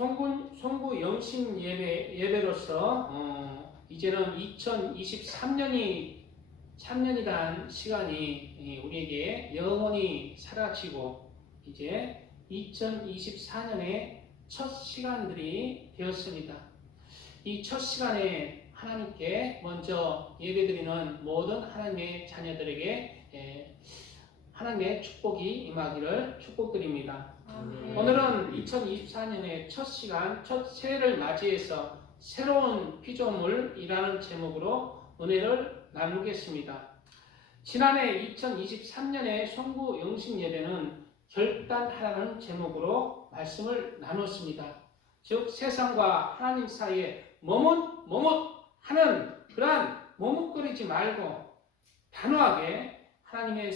송구 영신 예배로서 이제는 2023년이란 시간이 우리에게 영원히 사라지고 이제 2024년의 첫 시간들이 되었습니다. 이 첫 시간에 하나님께 먼저 예배드리는 모든 하나님의 자녀들에게 하나님의 축복이 임하기를 축복드립니다. 오늘은 2024년의 첫 시간, 첫 새해를 맞이해서 새로운 피조물이라는 제목으로 은혜를 나누겠습니다. 지난해 2023년의 송구 영신 예배는 결단하라는 제목으로 말씀을 나눴습니다. 즉 세상과 하나님 사이에 머뭇하는 그러한 머뭇거리지 말고 단호하게 하나님의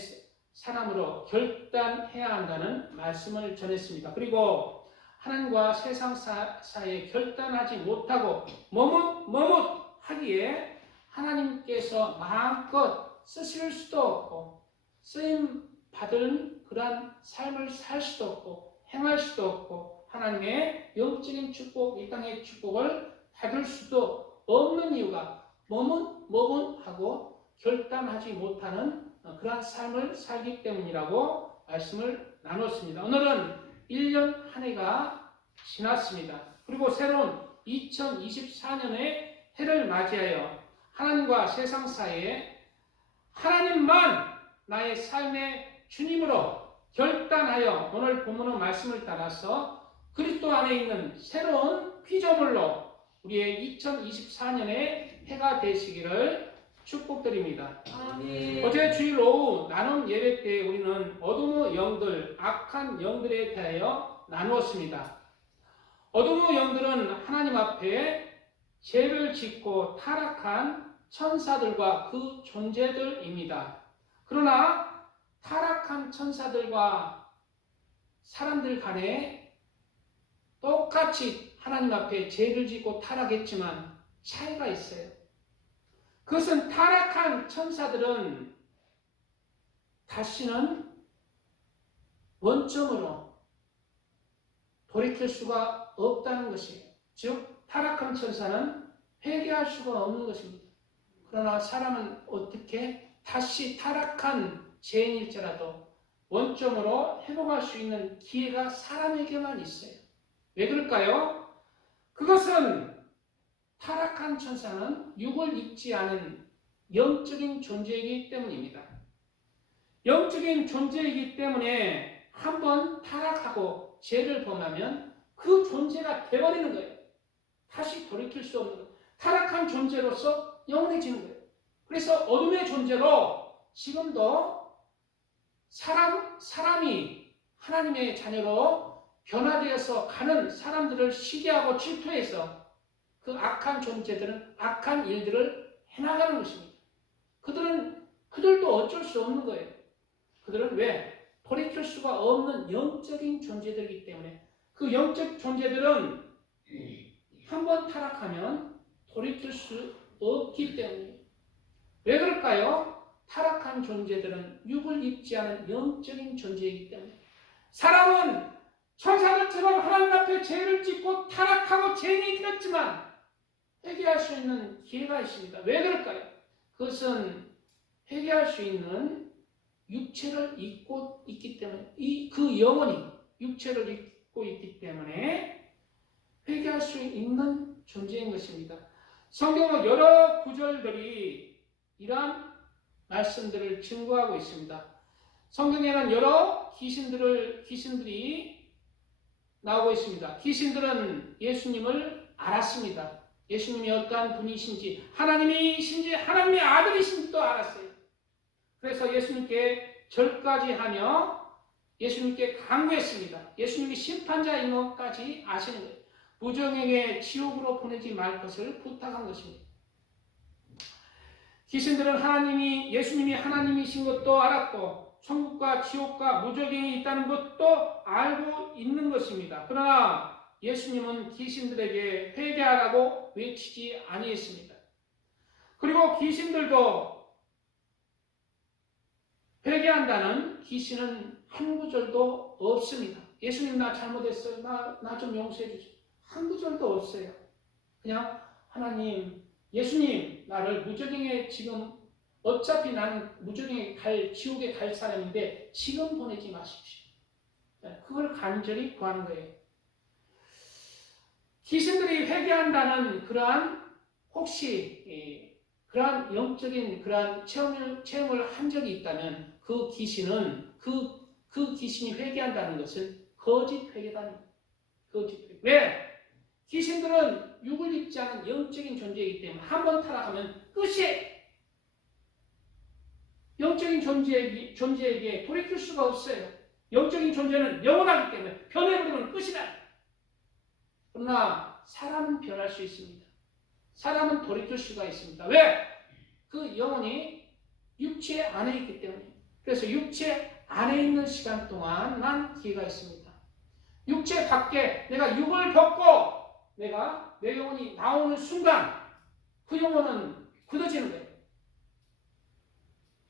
사람으로 결단해야 한다는 말씀을 전했습니다. 그리고 하나님과 세상 사이에 결단하지 못하고 머뭇하기에 하나님께서 마음껏 쓰실 수도 없고 쓰임 받은 그러한 삶을 살 수도 없고 행할 수도 없고 하나님의 영적인 축복, 이 땅의 축복을 받을 수도 없는 이유가 머뭇하고 결단하지 못하는 그러한 삶을 살기 때문이라고 말씀을 나눴습니다. 오늘은 1년 한 해가 지났습니다. 그리고 새로운 2024년의 해를 맞이하여 하나님과 세상 사이에 하나님만 나의 삶의 주님으로 결단하여 오늘 본문의 말씀을 따라서 그리스도 안에 있는 새로운 피조물로 우리의 2024년의 해가 되시기를 축복드립니다. 아멘. 어제 주일 오후 나눔 예배 때 우리는 어둠의 영들, 악한 영들에 대하여 나누었습니다. 어둠의 영들은 하나님 앞에 죄를 짓고 타락한 천사들과 그 존재들입니다. 그러나 타락한 천사들과 사람들 간에 똑같이 하나님 앞에 죄를 짓고 타락했지만 차이가 있어요. 그것은 타락한 천사들은 다시는 원점으로 돌이킬 수가 없다는 것이에요. 즉 타락한 천사는 회개할 수가 없는 것입니다. 그러나 사람은 어떻게 다시 타락한 죄인일지라도 원점으로 회복할 수 있는 기회가 사람에게만 있어요. 왜 그럴까요? 그것은 타락한 천사는 육을 입지 않은 영적인 존재이기 때문입니다. 영적인 존재이기 때문에 한번 타락하고 죄를 범하면 그 존재가 돼버리는 거예요. 다시 돌이킬 수 없는 거예요. 타락한 존재로서 영원해지는 거예요. 그래서 어둠의 존재로 지금도 사람이 하나님의 자녀로 변화되어서 가는 사람들을 시기하고 질투해서 그 악한 존재들은 악한 일들을 해나가는 것입니다. 그들도 어쩔 수 없는 거예요. 그들은 왜? 돌이킬 수가 없는 영적인 존재들이기 때문에 그 영적 존재들은 한번 타락하면 돌이킬 수 없기 때문이에요. 왜 그럴까요? 타락한 존재들은 육을 입지 않은 영적인 존재이기 때문에 사람은 천사들처럼 하나님 앞에 죄를 짓고 타락하고 죄인이 되었지만 회개할 수 있는 기회가 있습니다. 왜 그럴까요? 그것은 회개할 수 있는 육체를 입고 있기 때문에 그 영혼이 육체를 입고 있기 때문에 회개할 수 있는 존재인 것입니다. 성경의 여러 구절들이 이러한 말씀들을 증거하고 있습니다. 성경에는 여러 귀신들이 나오고 있습니다. 귀신들은 예수님을 알았습니다. 예수님이 어떠한 분이신지, 하나님이신지, 하나님의 아들이신지도 알았어요. 그래서 예수님께 절까지 하며 예수님께 간구했습니다. 예수님이 심판자인 것까지 아시는 거예요. 무정에게 지옥으로 보내지 말 것을 부탁한 것입니다. 귀신들은 예수님이 하나님이신 것도 알았고 천국과 지옥과 무저갱이 있다는 것도 알고 있는 것입니다. 그러나 예수님은 귀신들에게 회개하라고 외치지 아니했습니다. 그리고 귀신들도 회개한다는 귀신은 한 구절도 없습니다. 예수님 나 잘못했어요. 나 좀 용서해 주세요. 한 구절도 없어요. 그냥 하나님, 예수님, 나를 무저갱에 지금 어차피 나는 무저갱에 지옥에 갈 사람인데 지금 보내지 마십시오. 그걸 간절히 구하는 거예요. 귀신들이 회개한다는 그러한 혹시 그러한 영적인 그러한 체험을 한 적이 있다면 그 귀신은 그 귀신이 회개한다는 것은 거짓 회개다. 거짓 회개. 왜? 귀신들은 육을 입지 않은 영적인 존재이기 때문에 한 번 타락하면 끝이에요. 영적인 존재에게 돌이킬 수가 없어요. 영적인 존재는 영원하기 때문에 변해버리면 끝이다. 그러나 사람은 변할 수 있습니다. 사람은 돌이킬 수가 있습니다. 왜? 그 영혼이 육체 안에 있기 때문에. 그래서 육체 안에 있는 시간 동안만 기회가 있습니다. 육체 밖에 내가 육을 벗고 내가 내 영혼이 나오는 순간 그 영혼은 굳어지는 거예요.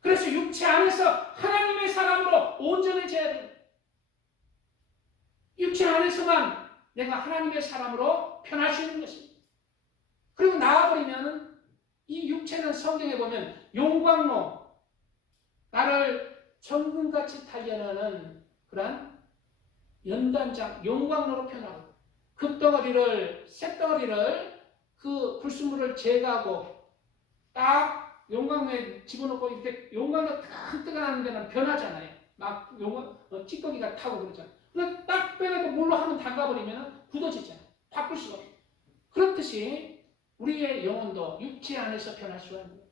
그래서 육체 안에서 하나님의 사람으로 온전해져야 돼요. 육체 안에서만 내가 하나님의 사람으로 변할 수 있는 것입니다. 그리고 나와버리면 이 육체는 성경에 보면 용광로, 나를 정금같이 탄련하는 그런 연단장, 용광로로 표현하고 쇳덩어리를 그 불순물을 제거하고 딱 용광로에 집어넣고 이렇게 용광로 딱 뜨거나는 데는 변하잖아요. 막 찌꺼기가 타고 그러잖아요. 근데 딱 빼내고 물로 한번 담가버리면 굳어지잖아요. 바꿀 수가 없어요. 그렇듯이 우리의 영혼도 육체 안에서 변할 수가 있는 거예요.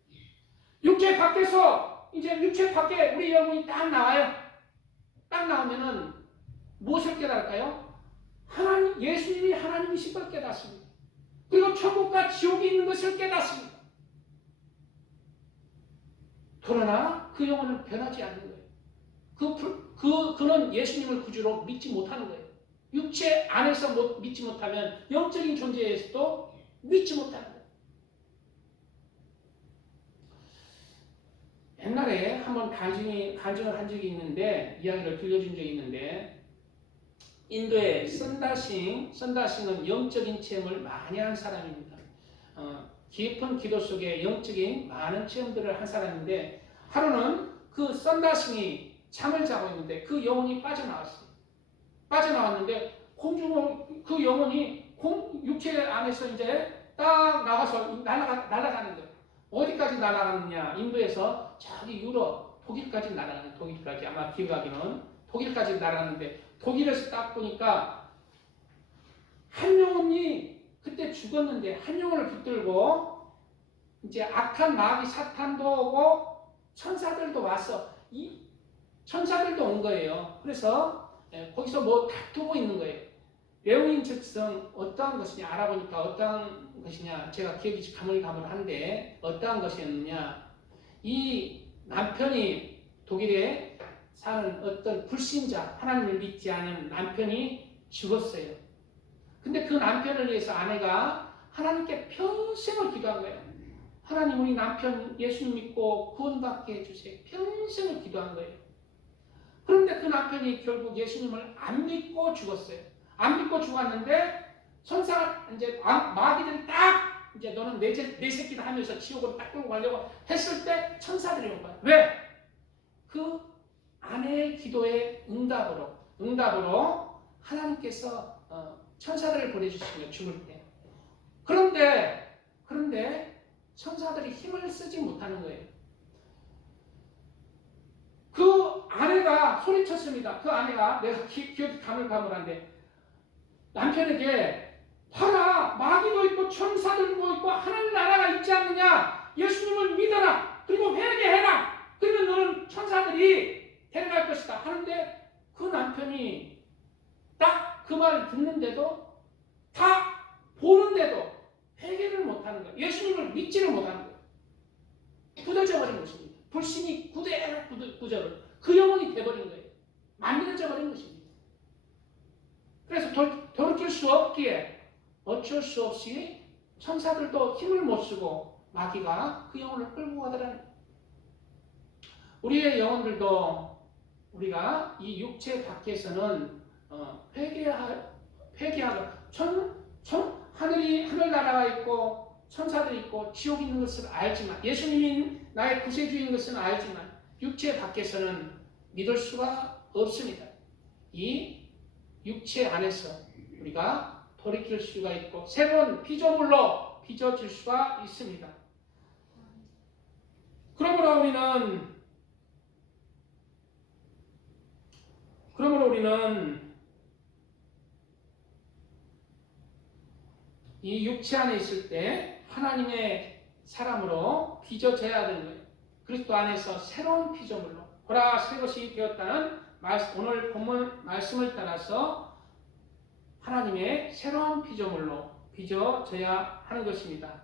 육체 밖에서 이제 육체 밖에 우리 영혼이 딱 나와요. 딱 나오면은 무엇을 깨달을까요? 예수님이 하나님이신 걸 깨닫습니다. 그리고 천국과 지옥이 있는 것을 깨닫습니다. 그러나 그 영혼은 변하지 않는 거예요. 그는 예수님을 구주로 믿지 못하는 거예요. 육체 안에서 믿지 못하면 영적인 존재에서도 믿지 못하는 거예요. 옛날에 한번 간증을 한 적이 있는데, 이야기를 들려준 적이 있는데, 인도의 선다싱은 영적인 체험을 많이 한 사람입니다. 깊은 기도 속에 영적인 많은 체험들을 한 사람인데, 하루는 그 선다싱이 잠을 자고 있는데 그 영혼이 빠져나왔어요. 빠져나왔는데 그 영혼이 육체 안에서 이제 딱 나가서 날아가는 거예요. 어디까지 날아가느냐? 인도에서 저기 유럽, 독일까지 날아가는, 독일까지 아마 기억하기는 독일까지 날아가는데, 독일에서 딱 보니까 한 영혼이 그때 죽었는데 한 영혼을 붙들고 이제 악한 마귀 사탄도 오고 천사들도 와서 이 천사들도 온 거예요. 그래서 거기서 뭐 다투고 있는 거예요. 내용인 즉슨 어떠한 것이냐 알아보니까 어떠한 것이냐, 제가 기억이 가물가물한데 어떠한 것이었느냐, 이 남편이 독일에 사는 어떤 불신자, 하나님을 믿지 않은 남편이 죽었어요. 근데 그 남편을 위해서 아내가 하나님께 평생을 기도한 거예요. 하나님, 우리 남편 예수님 믿고 구원받게 해주세요. 평생을 기도한 거예요. 그런데 그 남편이 결국 예수님을 안 믿고 죽었어요. 안 믿고 죽었는데 천사가 이제 마귀들이 딱 이제 너는 내 새끼다 하면서 지옥으로 딱 끌고 가려고 했을 때 천사들이 온 거예요. 왜? 그 아내의 기도의 응답으로 하나님께서 천사들을 보내주시면 죽을 때. 그런데 천사들이 힘을 쓰지 못하는 거예요. 그 아내가 소리쳤습니다. 그 아내가, 내가 기억이 가물가물한데, 남편에게 봐라, 마귀도 있고 천사들도 있고 하나님 나라가 있지 않느냐, 예수님을 믿어라, 그리고 회개해라, 그러면 너는 천사들이 데려갈 것이다 하는데, 그 남편이 딱 그 말을 듣는데도, 다 보는데도 회개를 못하는 거예요. 예수님을 믿지를 못하는 거예요. 굳어져 버린 것입니다. 불신이 굳어져 그 영혼이 돼버린 거예요. 만들어져 버린 것입니다. 그래서 돌이킬 수 없기에 어쩔 수 없이 천사들도 힘을 못 쓰고 마귀가 그 영혼을 끌고 가더라는 거예요. 우리의 영혼들도 우리가 이 육체 밖에서는 회개하고 하늘나라가 있고 천사들이 있고 지옥이 있는 것을 알지만, 예수님이 나의 구세주인 것은 알지만 육체 밖에서는 믿을 수가 없습니다. 이 육체 안에서 우리가 돌이킬 수가 있고 새로운 피조물로 빚어질 수가 있습니다. 그러므로 우리는 이 육체 안에 있을 때 하나님의 사람으로 빚어져야 되는 거예요. 그리스도 안에서 새로운 피조물로 보라 새 것이 되었다는 오늘 본문 말씀을 따라서 하나님의 새로운 피조물로 빚어져야 하는 것입니다.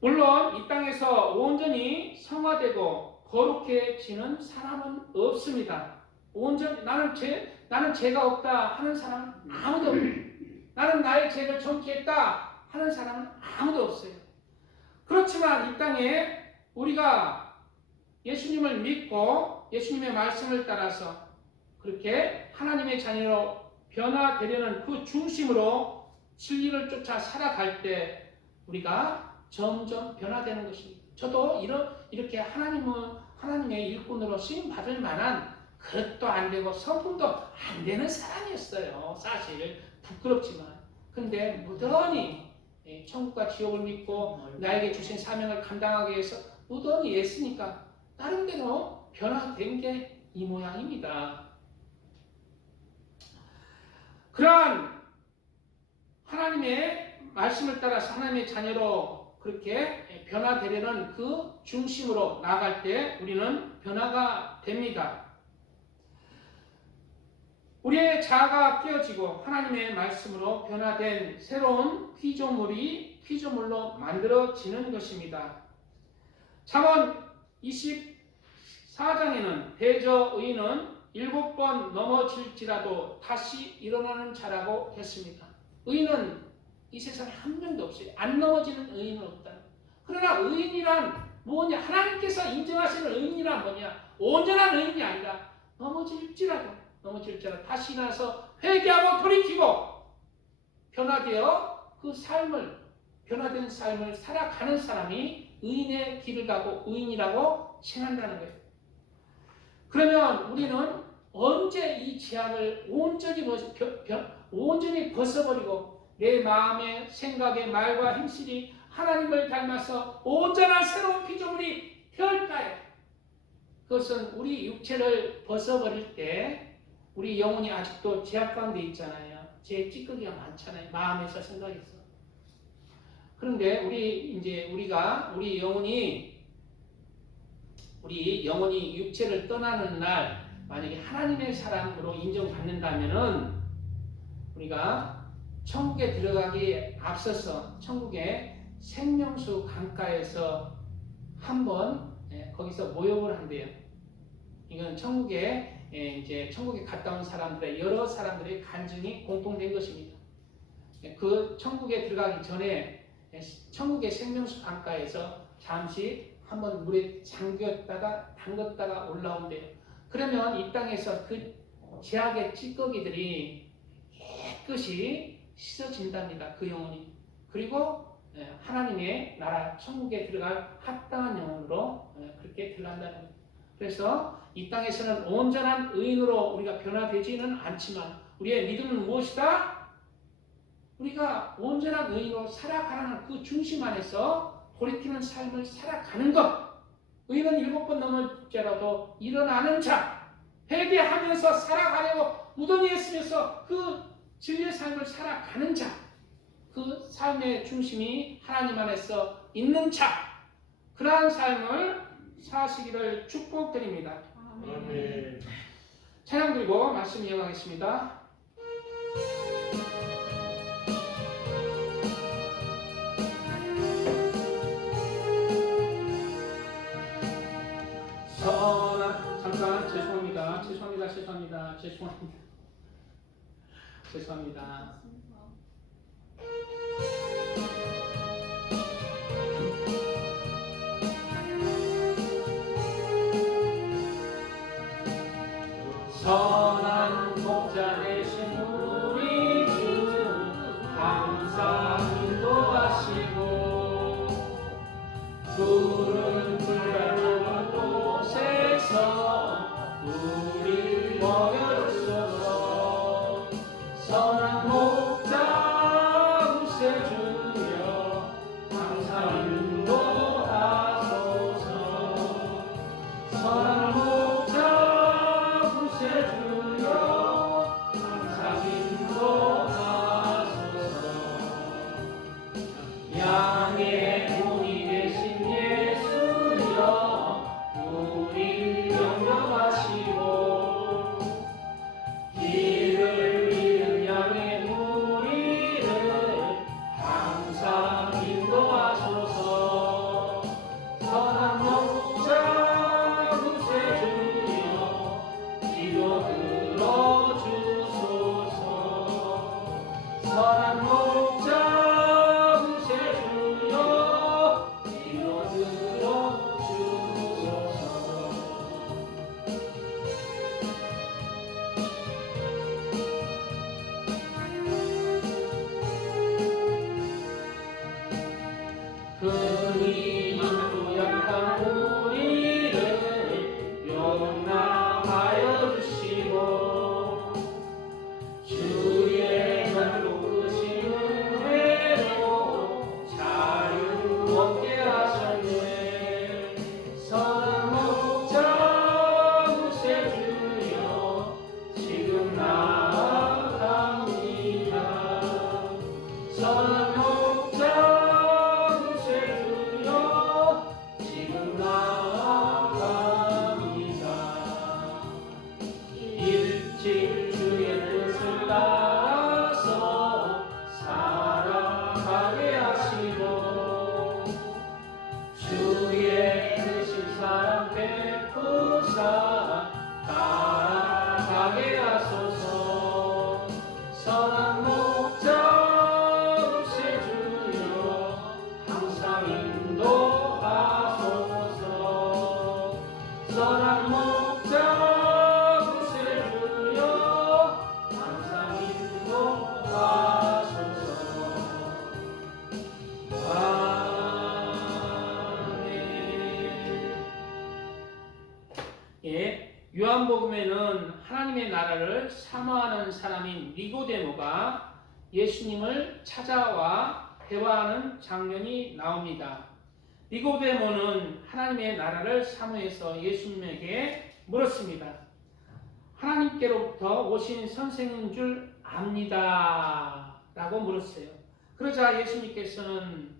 물론 이 땅에서 온전히 성화되고 거룩해지는 사람은 없습니다. 나는 죄가 없다 하는 사람은 아무도 없어요. 나는 나의 죄를 정죄했다 하는 사람은 아무도 없어요. 그렇지만 이 땅에 우리가 예수님을 믿고 예수님의 말씀을 따라서 그렇게 하나님의 자녀로 변화되려는 그 중심으로 진리를 쫓아 살아갈 때 우리가 점점 변화되는 것입니다. 저도 이렇게 하나님의 일꾼으로 쓰임 받을 만한 그릇도 안 되고 성품도 안 되는 사람이었어요. 사실 부끄럽지만. 근데 무던히 천국과 지옥을 믿고 나에게 주신 사명을 감당하기 위해서 무던히 애쓰니까 나름대로 변화된 게 이 모양입니다. 그러한 하나님의 말씀을 따라서 하나님의 자녀로 그렇게 변화되려는 그 중심으로 나아갈 때 우리는 변화가 됩니다. 우리의 자아가 깨어지고 하나님의 말씀으로 변화된 새로운 피조물로 만들어지는 것입니다. 잠언 24장에는 대저 의인은 7번 넘어질지라도 다시 일어나는 자라고 했습니다. 의인은 이 세상에 한 명도 없어요. 안 넘어지는 의인은 없다. 그러나 의인이란 뭐냐? 하나님께서 인정하시는 의인이란 뭐냐? 온전한 의인이 아니라 넘어질지라도 다시 일어나서 회개하고 돌이키고 변화되어 그 변화된 삶을 살아가는 사람이 의인의 길을 가고 의인이라고 칭한다는 거예요. 그러면 우리는 언제 이 죄악을 온전히 벗어버리고 내 마음의 생각의 말과 행실이 하나님을 닮아서 온전한 새로운 피조물이 될까요? 그것은 우리 육체를 벗어버릴 때 우리 영혼이 아직도 죄악 가운데 있잖아요. 죄 찌꺼기가 많잖아요. 마음에서 생각에서. 그런데 우리 영혼이 육체를 떠나는 날 만약에 하나님의 사람으로 인정받는다면은 우리가 천국에 들어가기에 앞서서 천국의 생명수 강가에서 한번 거기서 모욕을 한대요. 이건 천국에 갔다 온 사람들의 여러 사람들의 간증이 공통된 것입니다. 그 천국에 들어가기 전에 천국의 생명수 강가에서 잠시 한번 물에 담갔다가 올라온대요. 그러면 이 땅에서 그 죄악의 찌꺼기들이 깨끗이 씻어진답니다. 그 영혼이. 그리고 하나님의 나라 천국에 들어갈 합당한 영혼으로 그렇게 들어간다는 거예요. 그래서 이 땅에서는 온전한 의인으로 우리가 변화되지는 않지만 우리의 믿음은 무엇이다? 우리가 온전한 의인으로 살아가는 그 중심 안에서 돌이키는 삶을 살아가는 것. 의인은 7번 넘을지라도 일어나는 자. 회개하면서 살아가려고 무던히 애쓰면서 그 진리의 삶을 살아가는 자. 그 삶의 중심이 하나님 안에서 있는 자. 그러한 삶을 사시기를 축복드립니다. 아멘. 찬양 드리고 말씀 이어가겠습니다. 잠깐 죄송합니다. 선한 목자 되신 나아갑니다. 선한 목자 구세주여 지금 나아갑니다. 일찍 주의 뜻을 따라서 살아가게 하시고 주의 되신 사랑 베푸사 따라가게 하소서. 선한 목자 구세주여 항상 인도하소서. 선한 목자 구세주여 항상 인도하소서. 예, 요한복음에는 하나님의 나라를 사모하는 사람인 니고데모가 예수님을 찾아와 대화하는 장면이 나옵니다. 니고데모는 하나님의 나라를 사모해서 예수님에게 물었습니다. 하나님께로부터 오신 선생인 줄 압니다. 라고 물었어요. 그러자 예수님께서는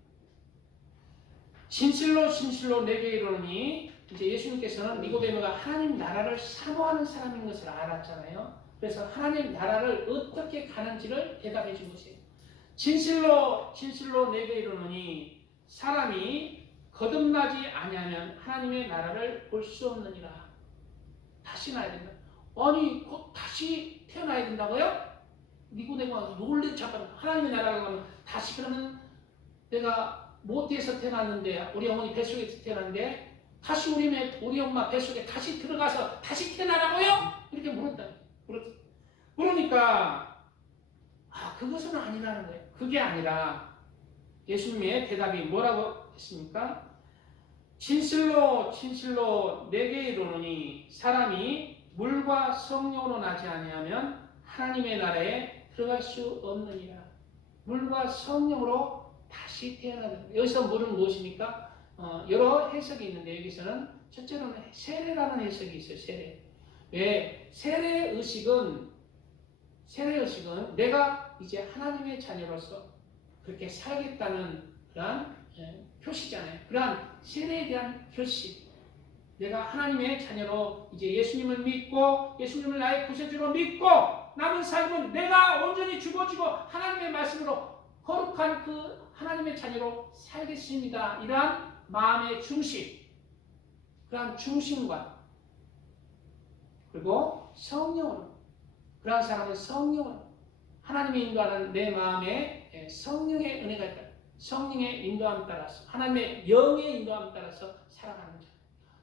진실로 진실로 내게 이르노니, 이제 예수님께서는 니고데모가 하나님 나라를 사모하는 사람인 것을 알았잖아요. 그래서 하나님 나라를 어떻게 가는지를 대답해 준 것이에요. 진실로 진실로 내게 이르노니 사람이 거듭나지 아니하면 하나님의 나라를 볼 수 없느니라. 다시 나야 된다. 아니 곧 다시 태어나야 된다고요? 니고데모가 놀래. 잠깐, 하나님의 나라를 가면 다시, 그러면 내가 모태에서 태어났는데, 우리 어머니 뱃속에서 태어났는데 다시 우리 엄마 뱃속에 다시 들어가서 다시 태어나라고요? 이렇게 물었다. 그러니까 그것은 아니라는 거예요. 그게 아니라 예수님의 대답이 뭐라고 했습니까? 진실로 진실로 내게 이르노니 사람이 물과 성령으로 나지 아니하면 하나님의 나라에 들어갈 수 없느니라. 물과 성령으로 다시 태어나는. 여기서 물은 무엇입니까? 여러 해석이 있는데 여기서는 첫째로는 세례라는 해석이 있어요. 세례. 왜? 세례 의식은 내가 이제 하나님의 자녀로서 그렇게 살겠다는 그러한 표시잖아요. 그러한 세례에 대한 표시. 내가 하나님의 자녀로 이제 예수님을 믿고 예수님을 나의 구세주로 믿고 남은 삶은 내가 온전히 죽어지고 하나님의 말씀으로 거룩한 그 하나님의 자녀로 살겠습니다. 이러한 마음의 중심, 그러한 중심과, 그리고 성령으로, 그러한 사람은 성령으로 하나님의 인도하는 내 마음에 성령의 은혜가 있다. 성령의 인도함 따라서, 하나님의 영의 인도함 따라서 살아가는 자.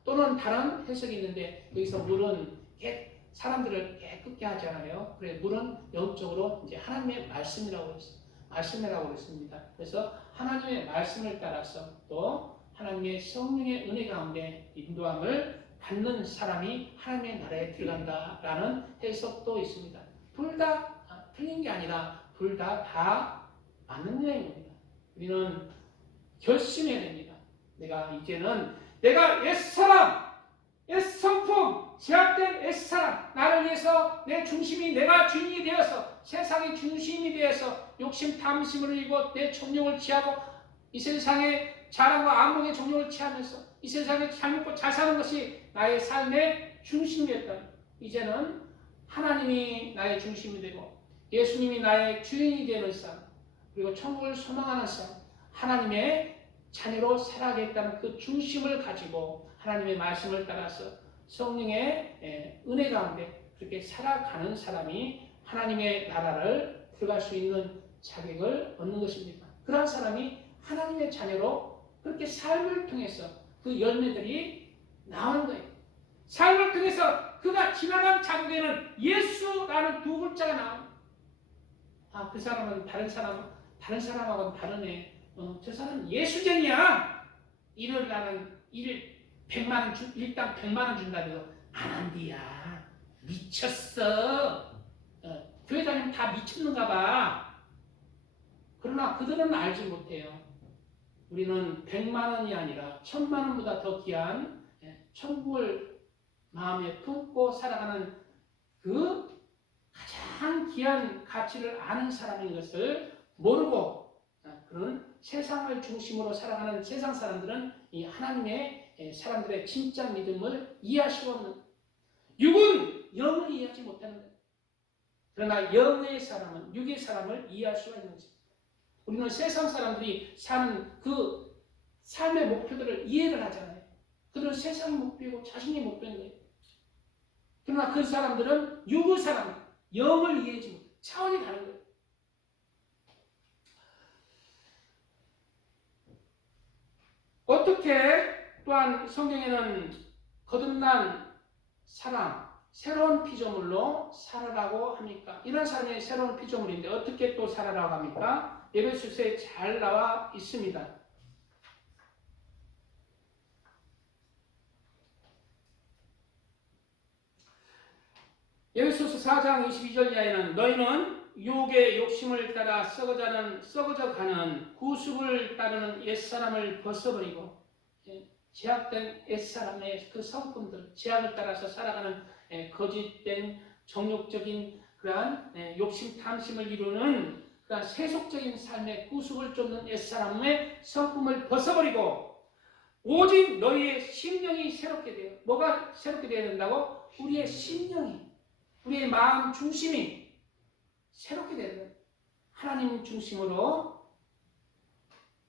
또는 다른 해석이 있는데 여기서 물은 사람들을 깨끗게 하잖아요. 그래, 물은 영적으로 이제 하나님의 말씀이라고 했어요. 말씀이라고 그랬습니다. 그래서 하나님의 말씀을 따라서 또 하나님의 성령의 은혜 가운데 인도함을 받는 사람이 하나님의 나라에 들어간다라는 해석도 있습니다. 둘 다 틀린 게 아니라 둘 다 맞는 내용입니다. 우리는 결심해야 됩니다. 내가 옛사람, 옛성품, 제약된 옛사람, 나를 위해서 내 중심이, 내가 주인이 되어서 세상의 중심이 되어서 욕심 탐심을 이고 내 정욕을 취하고 이 세상의 자랑과 안목의 정욕을 취하면서 이 세상에 잘 먹고 잘 사는 것이 나의 삶의 중심이었다. 이제는 하나님이 나의 중심이 되고 예수님이 나의 주인이 되는 삶, 그리고 천국을 소망하는 삶, 하나님의 자녀로 살아가겠다는 그 중심을 가지고 하나님의 말씀을 따라서 성령의 은혜 가운데 그렇게 살아가는 사람이 하나님의 나라를 들어갈 수 있는 자격을 얻는 것입니다. 그러한 사람이 하나님의 자녀로 그렇게 삶을 통해서 그 열매들이 나오는 거예요. 삶을 통해서 그가 지나간 자국에는 예수라는 두 글자가 나옵니다. 그 사람은 다른 사람하고는 다르네. 저 사람은 예수쟁이야. 일을 100만 원 일당 100만 원 준다고 안 한디야. 미쳤어. 교회 다니면 다 미쳤는가 봐. 그러나 그들은 알지 못해요. 우리는 100만 원이 아니라 1000만 원보다 더 귀한 천국을 마음에 품고 살아가는 그 가장 귀한 가치를 아는 사람인 것을 모르고 그런 세상을 중심으로 살아가는 세상 사람들은 이 하나님의 사람들의 진짜 믿음을 이해할 수가 없는 거예요. 육은 영을 이해하지 못하는 거예요. 그러나 영의 사람은 육의 사람을 이해할 수가 있는 거죠. 우리는 세상 사람들이 사는 그 삶의 목표들을 이해를 하잖아요. 그들은 세상의 목표이고 자신의 목표인 거예요. 그러나 그 사람들은 육의 사람, 영을 이해하지 못해요. 차원이 다른 거예요. 어떻게 또한 성경에는 거듭난 사람, 새로운 피조물로 살아라고 합니까? 이런 사람이 새로운 피조물인데 어떻게 또 살아라고 합니까? 에베소서에 잘 나와 있습니다. 에베소서 4장 22절 이하에는 너희는 유혹의 욕심을 따라 썩어져가는 구습을 따르는 옛사람을 벗어버리고 제약된 옛사람의 그 성품들, 제약을 따라서 살아가는 거짓된 정욕적인 그러한 욕심 탐심을 이루는 그러한 세속적인 삶의 구습을 쫓는 옛사람의 성품을 벗어버리고 오직 너희의 심령이 새롭게 돼요. 뭐가 새롭게 되어야 된다고? 우리의 심령이, 우리의 마음 중심이 새롭게 되는 거예요. 하나님 중심으로,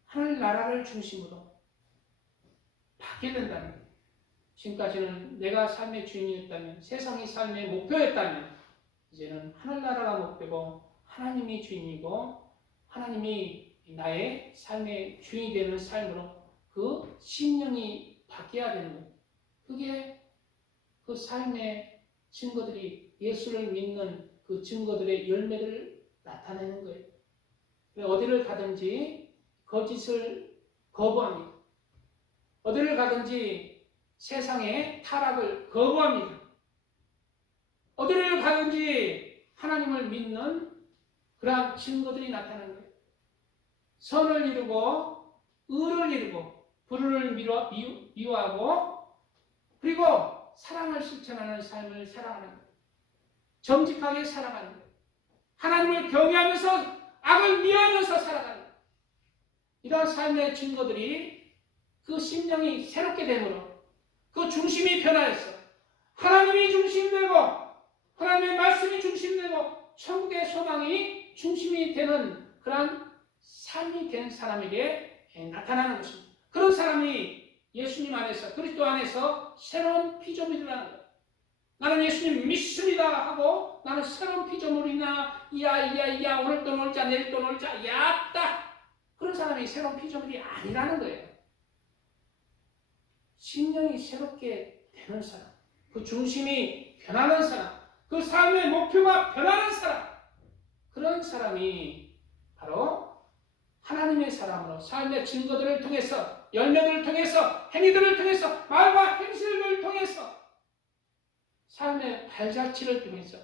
하늘 나라를 중심으로 바뀌어야 된다는 거예요. 지금까지는 내가 삶의 주인이었다면, 세상이 삶의 목표였다면 이제는 하늘나라가 목표고 하나님이 주인이고 하나님이 나의 삶의 주인이 되는 삶으로 그 심령이 바뀌어야 되는 거예요. 그게 그 삶의 증거들이 예수를 믿는 그 증거들의 열매를 나타내는 거예요. 어디를 가든지 거짓을 거부합니다. 어디를 가든지 세상의 타락을 거부합니다. 어디를 가든지 하나님을 믿는 그러한 증거들이 나타나는 거예요. 선을 이루고 의를 이루고 불의를 미워하고 그리고 사랑을 실천하는 삶을 살아가는 거예요. 정직하게 살아가는 거예요. 하나님을 경외하면서 악을 미워하면서 살아가는 거예요. 이러한 삶의 증거들이 그 심령이 새롭게 되므로 그 중심이 변화해서 하나님이 중심되고 하나님의 말씀이 중심되고 천국의 소망이 중심이 되는 그러한 삶이 되는 사람에게 나타나는 것입니다. 그런 사람이 예수님 안에서 그리스도 안에서 새로운 피조물이라는 거예요. 나는 예수님 믿습니다 하고 나는 새로운 피조물이나 이야 오늘 또 놀자 내일 또 놀자 야따 그런 사람이 새로운 피조물이 아니라는 거예요. 심령이 새롭게 되는 사람, 그 중심이 변하는 사람, 그 삶의 목표가 변하는 사람, 그런 사람이 바로 하나님의 사람으로 삶의 증거들을 통해서 열매들을 통해서 행위들을 통해서 말과 행실을 통해서 삶의 발자취를 통해서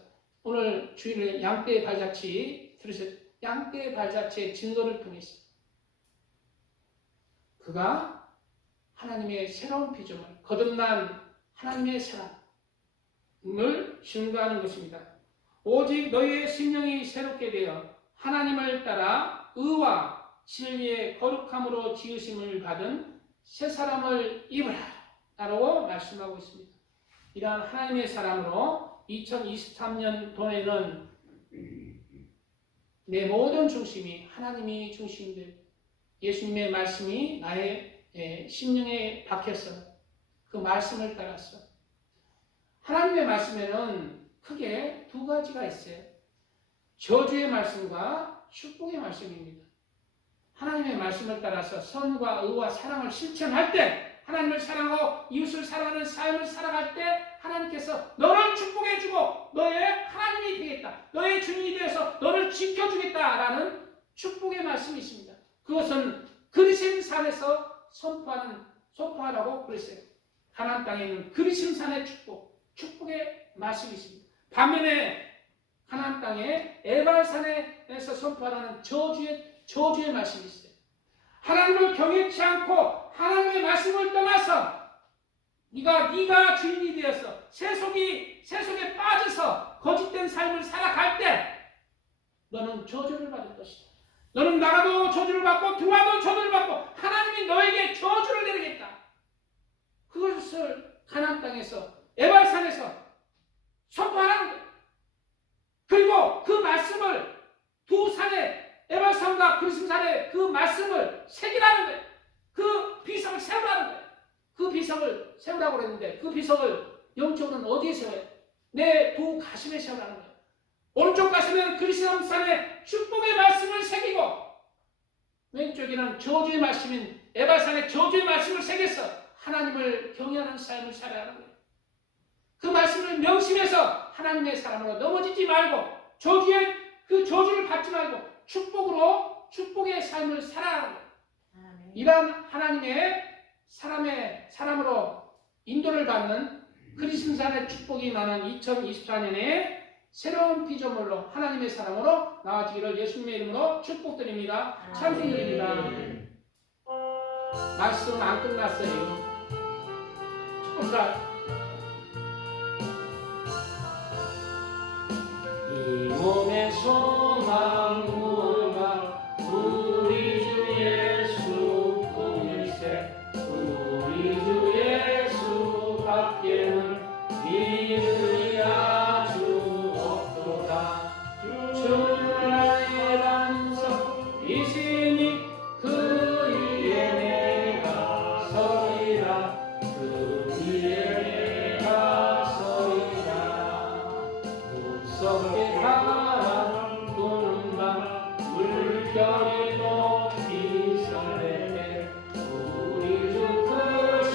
오늘 주일에 양떼의 발자취 들으셨죠? 양떼의 발자취의 증거를 통해서 그가 하나님의 새로운 피조물, 거듭난 하나님의 사람을 증거하는 것입니다. 오직 너희의 심령이 새롭게 되어 하나님을 따라 의와 진리의 거룩함으로 지으심을 받은 새 사람을 입으라 라고 말씀하고 있습니다. 이러한 하나님의 사람으로 2023년도에는 내 모든 중심이 하나님이 중심인데 예수님의 말씀이 나의 심령에 박혀서 그 말씀을 따라서 하나님의 말씀에는 크게 두 가지가 있어요. 저주의 말씀과 축복의 말씀입니다. 하나님의 말씀을 따라서 선과 의와 사랑을 실천할 때 하나님을 사랑하고 이웃을 사랑하는 삶을 살아갈 때 하나님께서 너를 축복해주고 너의 하나님이 되겠다. 너의 주인이 되어서 너를 지켜주겠다라는 축복의 말씀이 있습니다. 그것은 그리심산에서 선포하라고 그랬어요. 가나안 땅에 있는 그리심산의 축복의 말씀이 있습니다. 반면에 가나안 땅에 에발산에서 선포하라는 저주의 말씀이 있어요. 하나님을 경외치 않고 하나님의 말씀을 떠나서 네가 주인이 되어서 세속에 빠져서 거짓된 삶을 살아갈 때 너는 저주를 받을 것이다. 너는 나가도 저주를 받고 들어와도 저주를 받고 하나님이 너에게 저주를 내리겠다. 그것을 가나안 땅에서 에발산에서 선포하라는 거예요. 그리고 그 말씀을 두 산에 에발산과 그리스산에 그 말씀을 새기라는 거예요. 그 비석을 세우라는 거예요. 그 비석을 세우라고 그랬는데 그 비석을 영적으로는 어디에 세워요? 내 두 가슴에 세우라는 거예요. 오른쪽 가슴은 그리스산에 축복의 말씀을 새기고 왼쪽에는 저주의 말씀인 에발산의 저주의 말씀을 새겨서 하나님을 경외하는 삶을 살아야 하는 거예요. 그 말씀을 명심해서 하나님의 사람으로 넘어지지 말고 그 저주를 받지 말고 축복으로 축복의 삶을 살아야 하는 거예요. 이런 하나님의 사람으로 인도를 받는 그리스도산의 축복이 많은 2024년에 새로운 피조물로 하나님의 사람으로 나와지기를 예수님의 이름으로 축복드립니다. 찬송드립니다. 말씀 안 끝났어요. 이 몸의 소망 무엇과 우리 주 예수 뿐일세. 우리 주 예수 밖에는 믿음이 아주 없도다. 주 나의 반석 이시니 그 위에 내가 서리라. 그 위에 내가 서리라. 무섭게 바람 부는 밤 물결이 높이 설레네. 우리 주 크신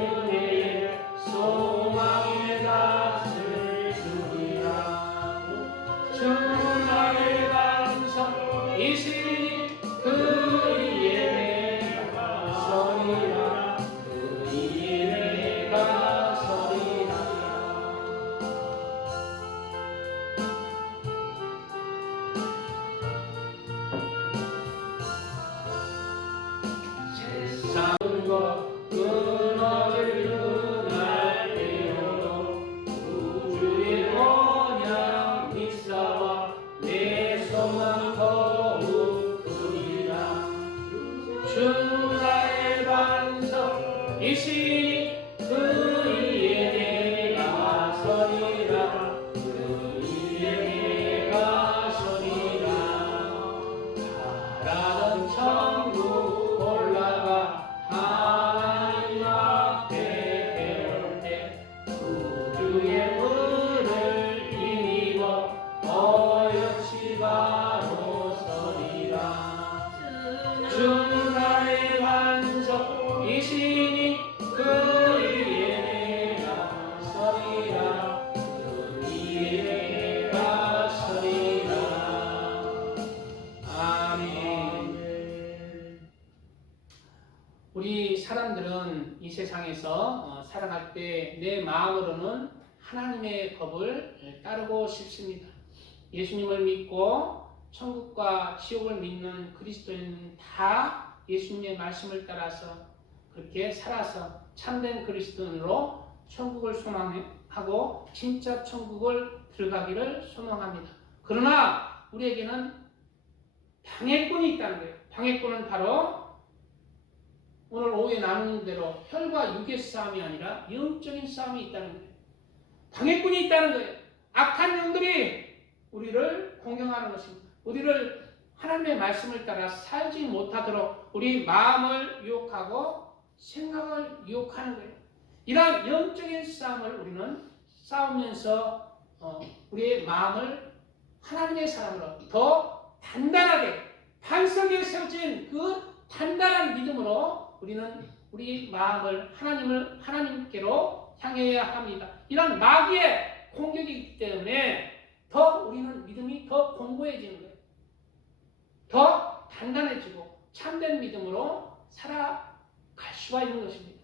은혜에 소망의 낯을 주리라. 주 나의 반석 이시니 그 위에 내가 서리라. 그 위에 내가 서리라. 세상과 끊어질 그날 때여도 우주의 언약 미사와 내 소망 더욱 크리라. 주 나의 반석 이시니 그 위에 내가 서리라. 그 위에 내가 서리라. 바라던 천국 올라가 하나님 앞에 배울 때 우주의 문을 힘입어 어여치 바로 서리라. 주 나의 반석 이시니 그 위에 내가 서리라. 그 위에 내가 서리라. 아멘. 우리 사람들은 이 세상에서 살아갈 때 내 마음으로는 하나님의 법을 따르고 싶습니다. 예수님을 믿고 천국과 지옥을 믿는 그리스도인은 다 예수님의 말씀을 따라서 그렇게 살아서 참된 그리스도인으로 천국을 소망하고 진짜 천국을 들어가기를 소망합니다. 그러나 우리에게는 방해꾼이 있다는 거예요. 방해꾼은 바로 오늘 오후에 나누는 대로 혈과 육의 싸움이 아니라 영적인 싸움이 있다는 거예요. 방해꾼이 있다는 거예요. 악한 영들이 우리를 공경하는 것입니다. 우리를 하나님의 말씀을 따라 살지 못하도록 우리 마음을 유혹하고 생각을 유혹하는 거예요. 이러한 영적인 싸움을 우리는 싸우면서 우리의 마음을 하나님의 사람으로 더 단단하게 반석에 세워진 그 단단한 믿음으로 우리는 우리 마음을 하나님께로 향해야 합니다. 이런 마귀의 공격이 있기 때문에 더 우리는 믿음이 더 공고해지는 거예요. 더 단단해지고 참된 믿음으로 살아갈 수가 있는 것입니다.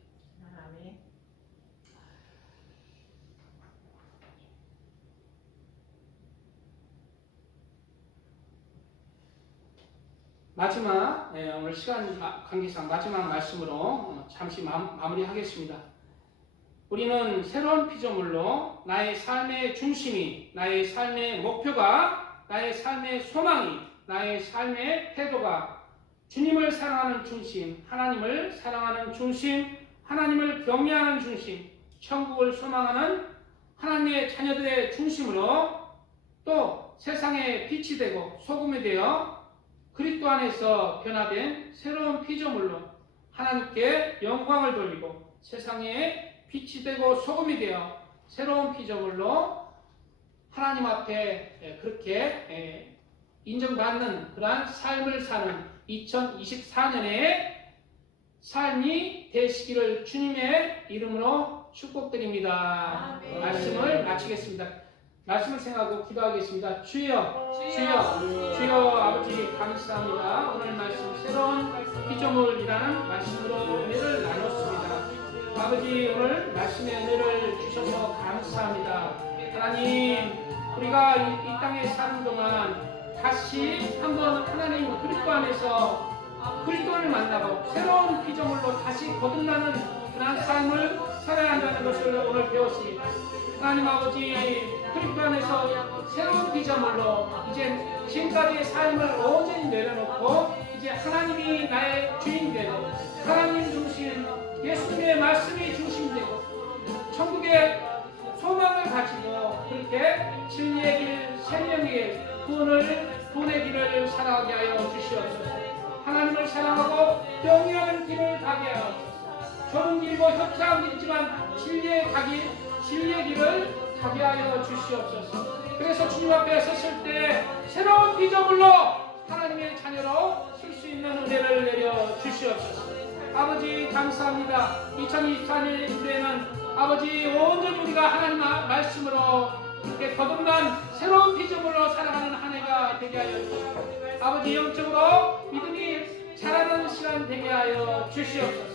아멘. 마지막 오늘 시간 관계상 마지막 말씀으로 잠시 마무리하겠습니다. 우리는 새로운 피조물로 나의 삶의 중심이 나의 삶의 목표가 나의 삶의 소망이, 나의 삶의 태도가 주님을 사랑하는 중심, 하나님을 사랑하는 중심, 하나님을 경외하는 중심, 천국을 소망하는 하나님의 자녀들의 중심으로 또 세상의 빛이 되고 소금이 되어 그리스도 안에서 변화된 새로운 피조물로 하나님께 영광을 돌리고 세상에 빛이 되고 소금이 되어 새로운 피조물로 하나님 앞에 그렇게 인정받는 그러한 삶을 사는 2024년의 삶이 되시기를 주님의 이름으로 축복드립니다. 아멘. 말씀을 마치겠습니다. 말씀을 생각하고 기도하겠습니다. 주여, 주여, 주여 아버지 감사합니다. 오늘 말씀 새로운 피조물이라는 말씀으로 은혜를 나눴습니다. 아버지 오늘 말씀의 은혜를 주셔서 감사합니다. 하나님 우리가 이 땅에 사는 동안 다시 한번 하나님 그리스도 안에서 그리스도를 만나고 새로운 피조물로 다시 거듭나는 그런 삶을 살아야 한다는 것을 오늘 배웠습니다. 하나님 아버지 그리스도 안에서 새로운 피조물로 이제 지금까지의 삶을 온전히 내려놓고 이제 하나님이 나의 주인 되고 하나님 중심 예수님의 말씀이 중심 되고 천국의 소망을 가지고 그렇게 진리의 길, 생명의 길, 구원의 길을 살아가게 하여 주시옵소서. 하나님을 사랑하고 경외하는 길을 가게 하여 주옵소서. 좁은 길고 협착한 길이지만 진리의 길을 가게 하여 주시옵소서. 그래서 주님 앞에 섰을 때 새로운 피조물로 하나님의 자녀로 설 수 있는 은혜를 내려 주시옵소서. 아버지 감사합니다. 2024년에는 아버지 온전히 우리가 하나님 말씀으로 이렇게 거듭난 새로운 피조물로 살아가는 한 해가 되게 하여 주시옵소서. 아버지 영적으로 믿음이 자라는 시간 되게 하여 주시옵소서.